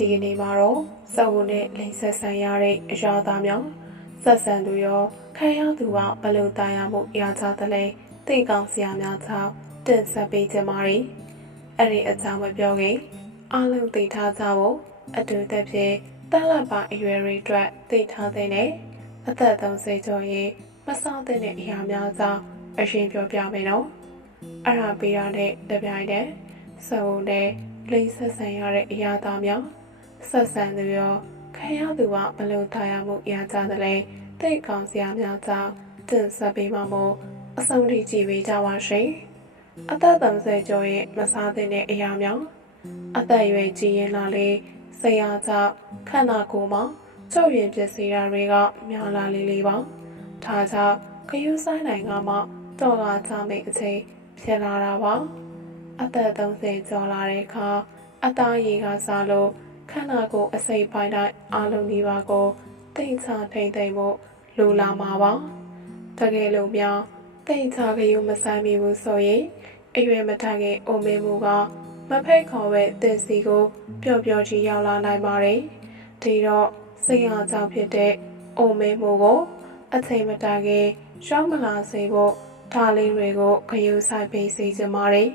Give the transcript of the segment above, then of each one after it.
ဒီကနေ့မှာတော့စောက်ဝနဲ့လိန်ဆက်ဆန်ရတဲ့အရာသားများဆက်ဆံသူရောခံရသူကဘယ်လိုတာယာမှုရကြသလဲသိကောင်းစရာများကြောင့်တင်ဆက်ပေးကြပါရီအဲ့ဒီအကြောင်းမပြောခင်အားလုံးသိထားကြဖို့အတူတက်ဖြင့်တက်လက်ပါအရွယ်တွေအတွက်သိထားတဲ့နဲ့အသက်30ကျော်ရင်မဆောင်တဲ့အရာများကြောင့်အရှင်ပြောပြမယ်နော်အဲ့ဒါပြီးရတဲ့တပြိုင်တည်းစောက်ဝနဲ့လိန်ဆက်ဆန်ရတဲ့အရာသားများ ဆက်ဆံသူရောခံရသူကဘလို့တာယာမှုရကြသလဲတိတ်ကောင်းစရာများကြောင့်တင်ဆက်ပေးမှာမို့အဆုံးထိကြည့်ပေးကြပါရှင်အသက်30ကျော်ရဲ့မစားတဲ့အရာများအသက်အရွယ်ကြီးရင်လာလေဆရာကြောင့်ခန္ဓာကိုယ်မှာချုပ်ရင်ပစ္စည်းတွေကများလာလေးလေးပါဒါကြောင့်ခရူးဆိုင်နိုင်ကမှတော်လာကြမိတ်အချိန်ဖြစ်လာတာပါအသက်30ကျော်လာတဲ့အခါအသားရည်ကစားလို့ ခန္ဓာကိုယ်အစိတ်ပိုင်းတိုင်းအလုံးဒီပါကိုတိတ်ချထိမ့်သိမ့်ဖို့လိုလာမှာပါတကယ်လို့များတိတ်ချကြရုံမဆိုင်မိဘူးဆိုရင်အရွယ်မထိုင်ခင်အိုမေမှုကမဖိတ်ခေါ်ပဲတင်စီကိုပျော့ပျော့ကြီးရောက်လာနိုင်ပါတယ်ဒီတော့စိတ်အားကြောင့်ဖြစ်တဲ့အိုမေမှုကိုအချိန်မတိုင်ခင်ရောက်မလာစေဖို့ဒါလေးတွေကိုဂရုစိုက်ပေးစီကြပါတယ်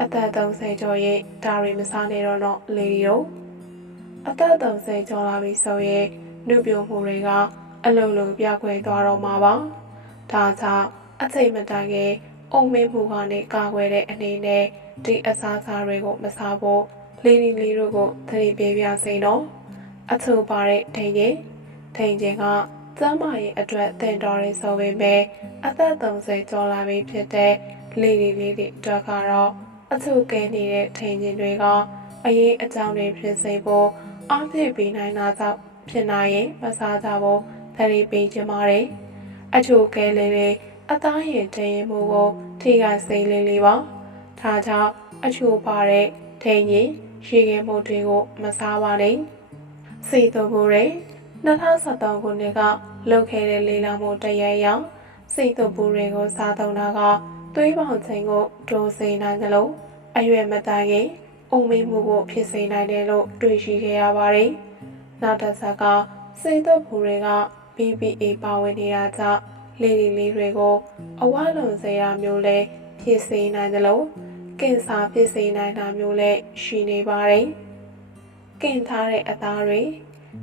အသက်30ကျော်ရဲ့ဒါတွေမစားနေတော့တော့လေဒီတို့ အသက်30ကျော်လာပြီဆိုရင်နှုတ်ပြမှုတွေကအလုံးလုံးပြခွဲသွားတော့မှာပါ။ဒါကြောင့်အချိန်မတိုင်ခင်အုံမင်းမှုကနေကာကွယ်တဲ့အနေနဲ့ဒီအစားအစာတွေကိုမစားဖို့လေးလေးလေးတို့ကိုသတိပေးပြစေနော်။အချို့ပါတဲ့ထိန်ချင်းထိန်ချင်းကကျမ်းမာရေးအတွက်တင်တော်ရဆိုပေမဲ့အသက်30ကျော်လာပြီဖြစ်တဲ့လေးလေးလေးတွေအတွက်ကတော့အချို့ကဲနေတဲ့ထိန်ချင်းတွေကအရေးအကြောင်းတွေဖြစ်စေဖို့ အားဖြည့်ပေးနိုင်တာကြောင့်ဖြစ်နိုင်ရင်မစားကြဖို့သတိပေးချင်ပါတယ်။အချို့ကဲလေးလေးအသားရင်တရင်မှုကိုထိကစိတ်လေးလေးပါ။ဒါကြောင့်အချို့ပါတဲ့ထိန်ရင်ရေခဲမှုတွေကိုမစားပါနဲ့။စီတူဘူးတွေ2013ခုနှစ်ကလုပ်ခဲ့တဲ့လေလာမှုတရရအောင်စိတ်တူဘူးတွေကိုစားသုံးတာကသွေးပေါင်ချိန်ကိုဒိုးစေနိုင်ကြလို့အရွယ်မတိုင်ခင်အုံ မေးမှုကိုဖြစ်စေနိုင်တယ်လို့တွေ့ရှိခဲ့ရပါတယ်။နောက်တစ်ဆက်ကစိတ်သက်ဘူးတွေက BBA ပါဝင်နေတာကြောင့်လေဒီလေးတွေကိုအဝလွန်စေရမျိုးလဲဖြစ်စေနိုင်တယ်လို့ကင်ဆာဖြစ်စေနိုင်တာမျိုးလဲရှိနေပါတယ်။ကင်ထားတဲ့အသားတွေ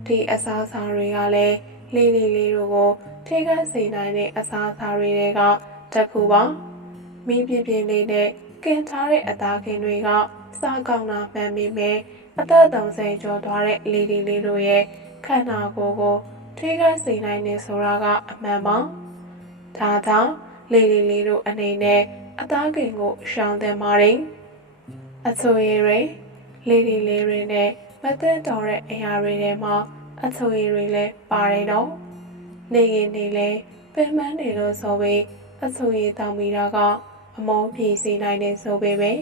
ဒီအစားအစာတွေကလည်းလေဒီလေးတို့ကိုထိခိုက်စေနိုင်တဲ့အစားအစာတွေကတစ်ခုပါ။မိပြပြင်းလေးနဲ့ကင်ထားတဲ့အသားခင်တွေက စားကောင်းတာမှန်ပေမဲ့အသက်30ကျော်သွားတဲ့လေဒီလေးတို့ရဲ့ခန္ဓာကိုယ်ကိုထိခိုက်စေနိုင်နေဆိုတာကအမှန်ပါ။ဒါကြောင့်လေဒီလေးတို့အနေနဲ့အသားကင်ကိုရှောင်သင့်ပါတယ်။အချိုရည်တွေလေဒီလေးတွေနဲ့မသင့်တော်တဲ့အရာတွေထဲမှာအချိုရည်တွေလည်းပါတယ်နော်။နေရင်နေလဲပင်ပန်းနေလို့ဆိုပြီးအချိုရည်တောင်းမိတာကအမောပြေစေနိုင်တယ်ဆိုပေမဲ့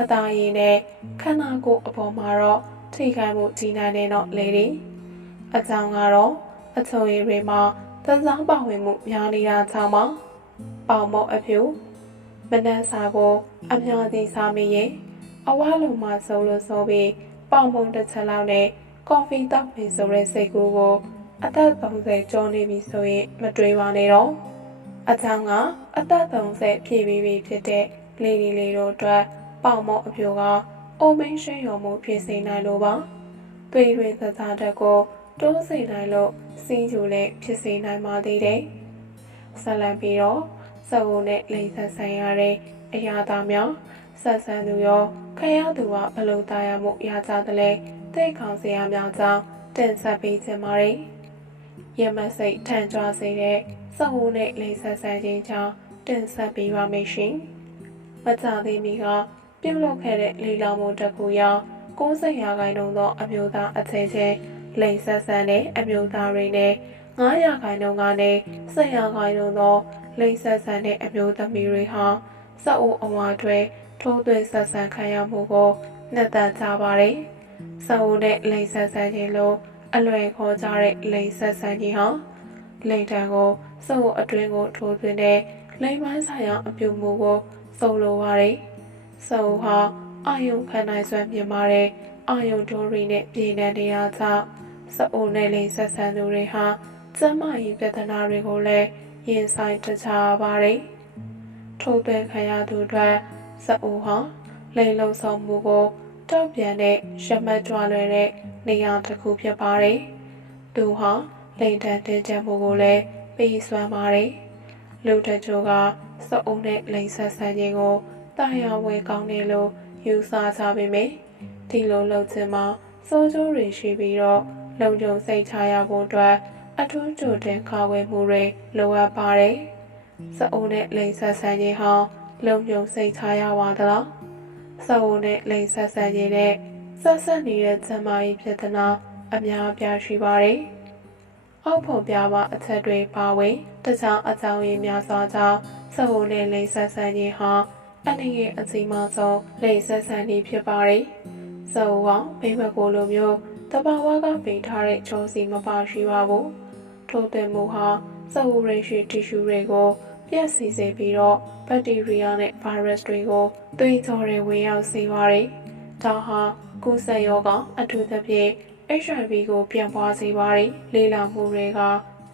အသားရည်နဲ့ခန္ဓာကိုယ်အပေါ်မှာတော့ထိခိုက်မှုကြီးနိုင်တဲ့တော့လေဒီအကြောင်းကတော့အချုံရည်တွေမှာသစားပါဝင်မှုများနေတာကြောင့်ပါပေါင်မော့အဖြူမနက်စာကို အများကြီးစားမိရင်အဝါလုံးမှာဆုံးလို့ဆိုပြီးပေါင်မုံတစ်ချက်လောက်နဲ့ကော်ဖီတောက်နေဆိုတဲ့စိတ်ကူးကိုအသက်30ကျော်နေပြီဆိုရင်မတွေးပါနဲ့တော့အကြောင်းကအသက်30ပြည့်ပြီးပြီဖြစ်တဲ့လေဒီလေးတို့အတွက် ပေါမော့အပြိုကအိုမင်းရှိရုံမှုဖြစ်စေနိုင်လို့ပါသွေးရင်းသစားတက်ကိုတိုးစေနိုင်လို့စီးကျူလည်းဖြစ်စေနိုင်ပါသေးတယ်ဆက်လက်ပြီးတော့စက်ဝုံနဲ့လိမ့်ဆက်ဆိုင်ရတဲ့အရာသားများဆက်ဆံသူရောခရသူကဘလို့တာယာမှုရကြတယ်လဲတိတ်ခေါင်စရာများကြောင်းတင်ဆက်ပေးခြင်းပါတယ်ရမစိတ်ထန်ကြွစေတဲ့စက်ဝုံနဲ့လိမ့်ဆက်ဆိုင်ခြင်းကြောင့်တင်ဆက်ပေးပါမယ်ရှင်မကြသေးမီက ပြုတ်လုခဲ့တဲ့လီလာမုံတစ်ခုရော90ရာခိုင်နှုန်းသောအမျိုးသားအခြေချင်းလိန်ဆက်ဆန်တဲ့အမျိုးသားတွေနဲ့900ခိုင်နှုန်းကနေ1000ခိုင်နှုန်းသောလိန်ဆက်ဆန်တဲ့အမျိုးသမီးတွေဟာစက်အိုအဝါတွေထိုးသွင်းဆက်ဆန်ခံရမှုကိုနှစ်သက်ကြပါတယ်။စက်အိုနဲ့လိန်ဆက်ဆန်ခြင်းလို့အလွယ်ခေါ်ကြတဲ့လိန်ဆက်ဆန်ခြင်းဟာလိန်တံကိုစက်အိုအတွင်းကိုထိုးသွင်းတဲ့လိန်ပိုင်းဆိုင်ရာအပြုမှုကိုစုံလိုပါတယ်။ စက်အိုဟာအာယုံခံနိုင်စွမ်းမြင်ပါတယ်အာယုံဒိုရီနဲ့ပြည်နယ်နေရာကြောင့်စအိုနယ်လိန်ဆက်ဆံသူတွေဟာကျန်းမာရေးပြဿနာတွေကိုလည်းရင်ဆိုင်တခြားပါတယ်ထို့သွင်းခံရသူအတွက်စအိုဟာလိန်လုံးဆောင်မှုကိုတောက်ပြန်တဲ့ရမတ်ကြွလွယ်တဲ့နေရာတစ်ခုဖြစ်ပါတယ်သူဟာလိန်တန်တင်းကျပ်မှုကိုလည်းပြီးစွမ်းပါတယ်လူတချို့ကစအိုနဲ့လိန်ဆက်ဆံခြင်းကို တာယာဝဲကောင်းတယ်လို့ယူဆကြပေမယ့်ဒီလိုလုပ်ခြင်းမှာစိုးကျိုးတွေရှိပြီးတော့လုံခြုံစိတ်ချရဖို့အတွက်အထူးကြိုတင်ကာကွယ်မှုတွေလိုအပ်ပါတယ်။စအိုနဲ့လိန်ဆက်ဆန်ခြင်းဟာလုံခြုံစိတ်ချရပါသလား။စအိုနဲ့လိန်ဆက်ဆန်ခြင်းနဲ့ဆက်ဆက်နေတဲ့ဇမားရေးပြဿနာအများအပြားရှိပါတယ်။အောက်ဖို့ပြပါအချက်တွေပါဝင်တခြားအကြောင်းရင်းများစွာကြောင့်စအိုနဲ့လိန်ဆက်ဆန်ခြင်းဟာ အနေရဲ့အစီအမဆုံးလိန်ဆက်ဆန်နေဖြစ်ပါတယ်။စအိုကမိမကိုလိုမျိုးတဘာဝကပေးထားတဲ့ချုံစီမပါရှိပါဘူး။ထို့တဲ့မူဟာစအိုရိရှိတီရှူတွေကိုပြက်စီစေပြီးတော့ဘက်တီးရီးယားနဲ့ဗိုင်းရပ်စ်တွေကိုသွေးကြောတွေဝင်ရောက်စေပါတယ်။ဒါဟာကူးစက်ရောဂါအထူးသဖြင့် HIV ကိုပြန့်ပွားစေပါတယ်။လေ့လာမှုတွေက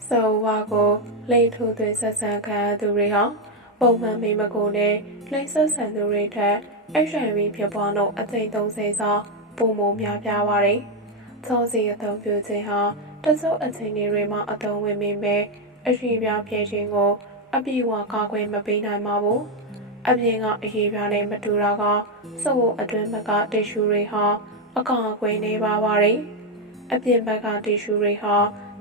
စအိုဝါကိုလိတ်ထိုးသွင်းဆက်ဆံခံရသူတွေဟာပုံမှန်မိမကိုနဲ့ လိမ့်ဆက်ဆံသူတွေထက် HIV ဖြစ်ပွားတော့အသိ30ဆပုံမများပြားပါတယ်။သောစီအသုံးပြုခြင်းဟာတချို့အချိန်တွေမှာအသုံးဝင်မိမယ်အရှိပြပြည့်ခြင်းကို အပြည့်အဝကာကွယ်မပေးနိုင်ပါဘူး။အပြင်ကအရေးပြနဲ့မတူတာကစဝအတွင်းဘက်ကတီရှူတွေဟာအကာအကွယ်နေပါပါတယ်။အပြင်ဘက်ကတီရှူတွေဟာ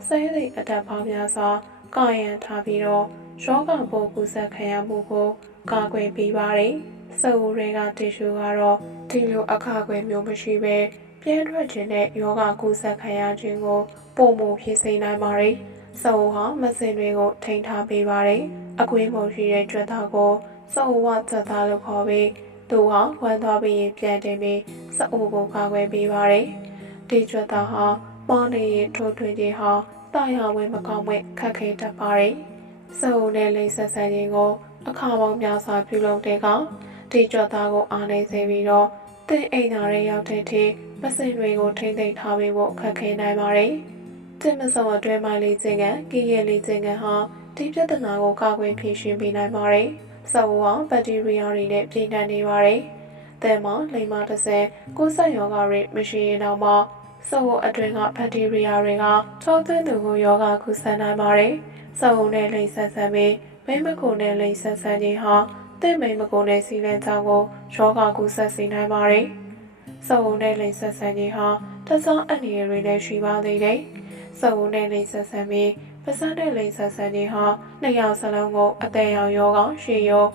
ဆဲသည့်အတက်ပေါင်းများစွာကာယံထားပြီးတော့ ရောဂါပိုးကူးစက်ခံရမှုကိုကာကွယ်ပေးပါတယ်။စအိုတွေကတီရှူကတော့ဒီလိုအခါကွယ်မျိုးမရှိဘဲပြင်းထွက်ခြင်းနဲ့ယောဂကူးစက်ခံရခြင်းကိုပုံမဖြစ်စေနိုင်ပါတယ်။စအိုဟာမစင်တွေကိုထိန်းထားပေးပါတယ်။အကွေးမုံရှိတဲ့ကြွက်သားကိုစအိုဝကြက်သားလို့ခေါ်ပြီးသူဟာဝမ်းသွားပြီးပြန်တင်ပြီးစအိုကိုကာကွယ်ပေးပါတယ်။ဒီကြွက်သားဟာမောင်းနေရင်ထိုးထွင်းခြင်းဟာတာယာဝင်မကောင်းမဲ့ခက်ခဲတတ်ပါတယ်။ စအိုနဲ့လိမ့်ဆက်ဆန်ခြင်းကိုအခါပေါင်းများစွာပြုလုပ်တဲ့ကောင်ဒီကြွက်သားကိုအားနေစေပြီးတော့တဲ့အိမ်သာတွေရောက်တဲ့ထိမစင်တွေကိုထိမ့်သိမ့်ထားပေးဖို့ခက်ခဲနိုင်ပါတယ်။တင်မစုံအတွဲမှလေးခြင်းကကီးရဲ့လေးခြင်းကဟာဒီပြဿနာကိုကာကွယ်ဖြေရှင်းပေးနိုင်ပါတယ်။ဆောဝါဘက်တီးရီးယားတွေနဲ့ပြည်နှံနေပါတယ်။တဲ့မှာလိမ္မာတစ်ဆယ်ကိုယ်ဆက်ယောဂတွေမရှိရင်တော့မှဆောဝအတွင်းကဘက်တီးရီးယားတွေကထောသွင်းသူကိုယောဂကူးစက်နိုင်ပါတယ်။ ဆောဝနဲ့လိမ့်ဆက်ဆက်ပြီးမိမကိုနဲ့လိမ့်ဆက်ဆက်ခြင်းဟာတင့်မိမကိုနဲ့စီလန်ချောင်းကိုယောဂကူးဆက်စေနိုင်ပါတယ်။ဆောဝနဲ့လိမ့်ဆက်ဆက်ခြင်းဟာတခြားအနေရတွေလည်းရှိပါသေးတယ်။ဆောဝနဲ့လိမ့်ဆက်ဆက်ပြီးပစံတဲ့လိမ့်ဆက်ဆက်ခြင်းဟာနှစ်ယောက်စလုံးကိုအသက်ရောင်ယောဂရှေယော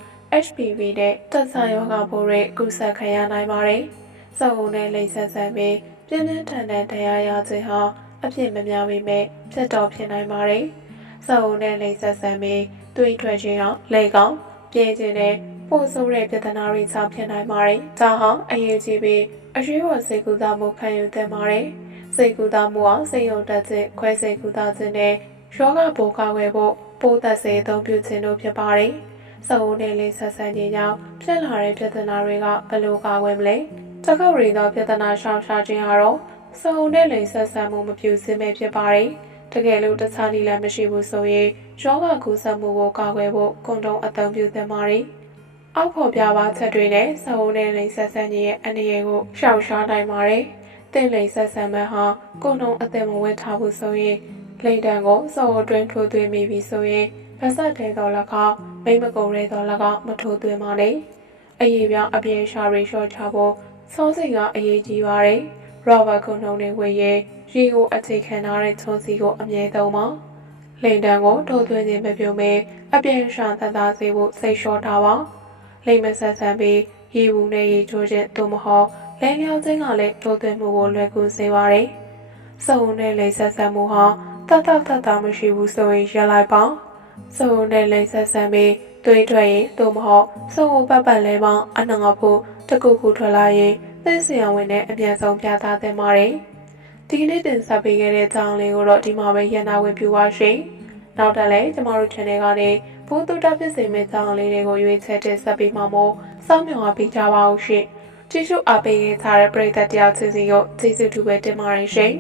HPV နဲ့တက်ဆာယောဂပိုးတွေကူးစက်ခံရနိုင်ပါတယ်။ဆောဝနဲ့လိမ့်ဆက်ဆက်ပြီးပြင်းပြင်းထန်ထန်တရားရခြင်းဟာအဖြစ်မများပေမဲ့ဖြစ်တော်ဖြစ်နိုင်ပါတယ်။ ဆောဝနဲ့လိမ့်ဆက်ဆက်ပြီးသွေးထွက်ခြင်းဟာလေကောင်းပြင်းခြင်းနဲ့ပို့ဆိုးတဲ့ပြဿနာတွေကြောင့်ဖြစ်နိုင်ပါတယ်။ဒါဟာအရေးကြီးပြီးအရွေးဝစိတ်ကူတာမှုခံယူသင့်ပါတယ်။စိတ်ကူတာမှုဟာစိတ်ယုံတတ်ခြင်းခွဲစိတ်ကူတာခြင်းနဲ့ယောဂပိုးကာကွယ်ဖို့ပိုးသက်စေအသုံးပြုခြင်းတို့ဖြစ်ပါတယ်။စအုပ်နဲ့လေးဆက်ဆံခြင်းကြောင့်ဖြစ်လာတဲ့ပြဿနာတွေကဘယ်လိုကာကွယ်မလဲ။တကောက်ရီသောပြဿနာရှောင်ရှားခြင်းကတော့စအုပ်နဲ့လေးဆက်ဆံမှုမပြုစင်းပဲဖြစ်ပါတယ်။ တကယ်လို့တခြားနည်းလမ်းမရှိဘူးဆိုရင်ယောဂကူးစက်မှုကိုကာကွယ်ဖို့ကွန်ဒုံအသုံးပြုသင့်ပါတယ်။အောက်ဖော်ပြပါချက်တွေနဲ့စအုပ်နဲ့လိန်ဆက်ဆံခြင်းရဲ့အနေအကိုရှောင်ရှားနိုင်ပါတယ်။တင့်လိန်ဆက်ဆံမဲ့ဟာကွန်ဒုံအသင်မဝတ်ထားဘူးဆိုရင်လိန်တန်ကိုစအုပ်အတွင်းထိုးသွင်းမိပြီဆိုရင်ဗဆက်တဲတော်၎င်းမိမကုံရဲတော်၎င်းမထိုးသွင်းပါနဲ့။အရေးပြောင်းအပြင်းရှာရီရှော့ချဖို့စောစိတ်ကအရေးကြီးပါတယ်။ရောဘတ်ကွန်ဒုံတွေဝေရဲ ရေကိုအခြေခံထားတဲ့ချုံစီကိုအမြဲသုံးပါ။လိန်တန်ကိုထိုးသွင်းခြင်းမပြုမဲအပြင်းရှာသက်သာစေဖို့စိတ်လျှော့ထားပါ။လိမ့်မဆက်ဆန်ပြီးရေဘူးနဲ့ရေချိုးခြင်းသို့မဟုတ်လဲလျောင်းခြင်းကလည်းထိုးသွင်းမှုကိုလွယ်ကူစေပါတယ်။စုံနဲ့လိမ့်ဆက်ဆံမှုဟာတတ်တတ်တတ်တာမရှိဘူးဆိုရင်ရလိုက်ပါစုံနဲ့လိမ့်ဆက်ဆံပြီးတွေးထွက်ရင်သို့မဟုတ်စုံကိုပတ်ပတ်လဲပေါင်းအနှငါဖို့တကူကူထွက်လာရင်သင်စရာဝင်နဲ့အမြန်ဆုံးပြသသင့်ပါတယ် ဒီကနေ့တင်ဆက်ပေးခဲ့တဲ့ကြောင်းလေးကိုတော့ဒီမှာပဲရန်နာဝင်ပြပါရှင်နောက်တက်လည်းကျမတို့ channel ကနေဘုသူတဖြစ်စေမယ့်ကြောင်းလေးတွေကိုရွေးချယ်တင်ဆက်ပေးမှာမို့စောင့်မျှော်အားပေးကြပါဦးရှင်ကျေးဇူးအားပေးခဲ့ကြတဲ့ပရိသတ်တယောက်ချင်းစီကိုကျေးဇူးတူပဲတင်ပါတယ်ရှင်